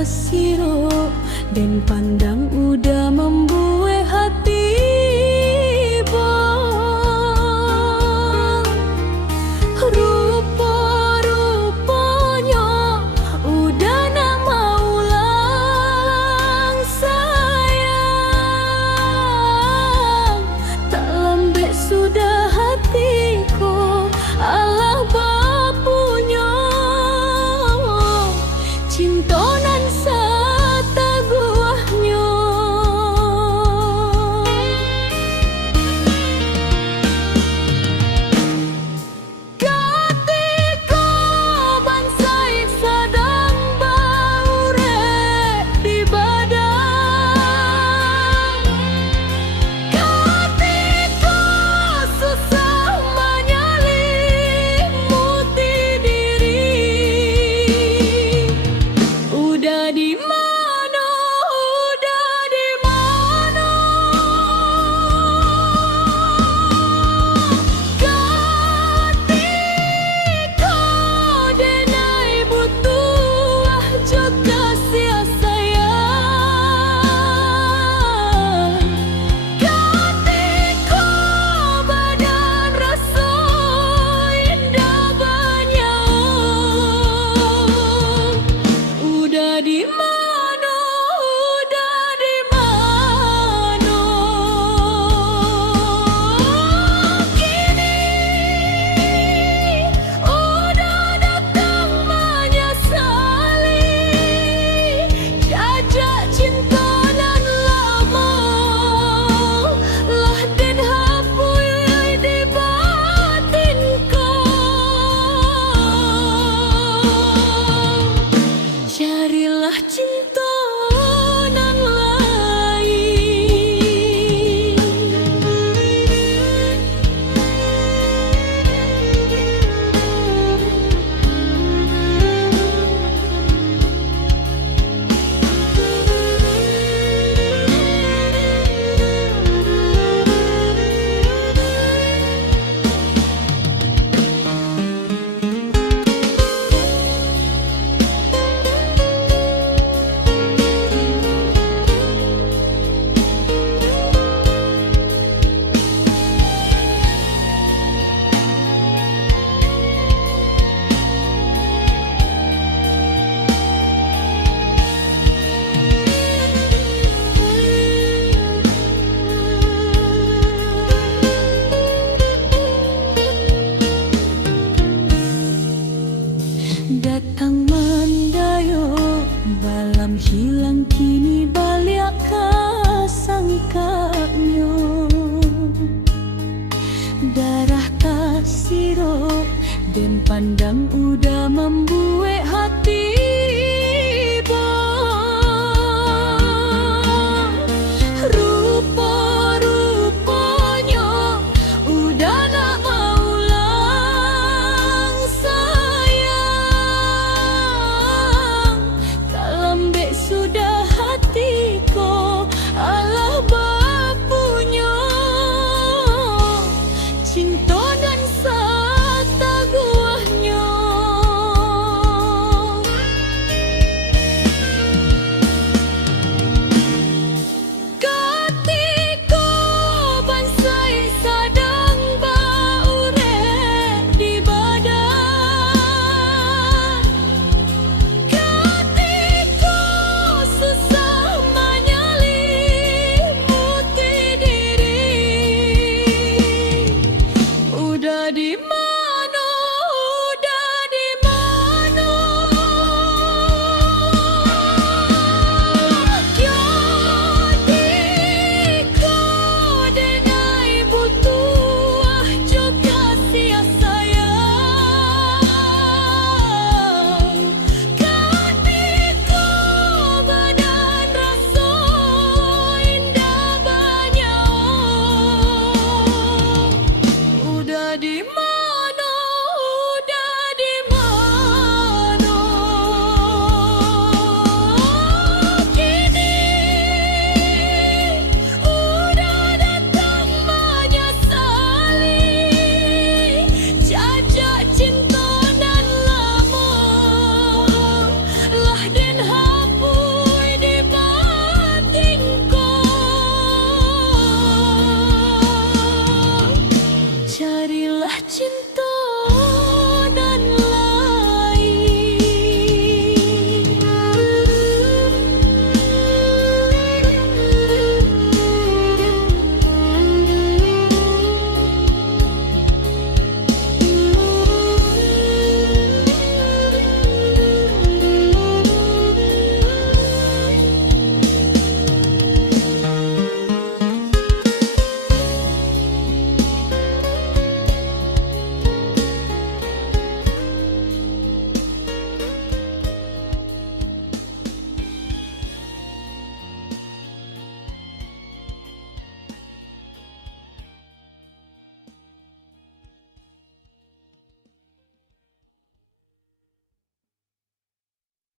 kasiro dan pandang udah membuat hati bang. Rupa-rupanya udah nak mau lang sayang. Tak lembek sudah hatiku Allah bapunya. Cinta nan sataguahnya. Ketika bansai sedang baurek di badan, ketika susah menyelimuti diri, udah di mana, udah di mana? Ketika denai butuh juga sia sayang, ketika badan rasa indah banyak, udah di mana, udah di mana? Kini udah datang menyesali jajak cinta nan lama, lah den hapus di batinku. Carilah cinta nan lain. Datang mendayo balam hilang kini balik kasangkanyo. Darah kasiro dan pandang udah membuat hati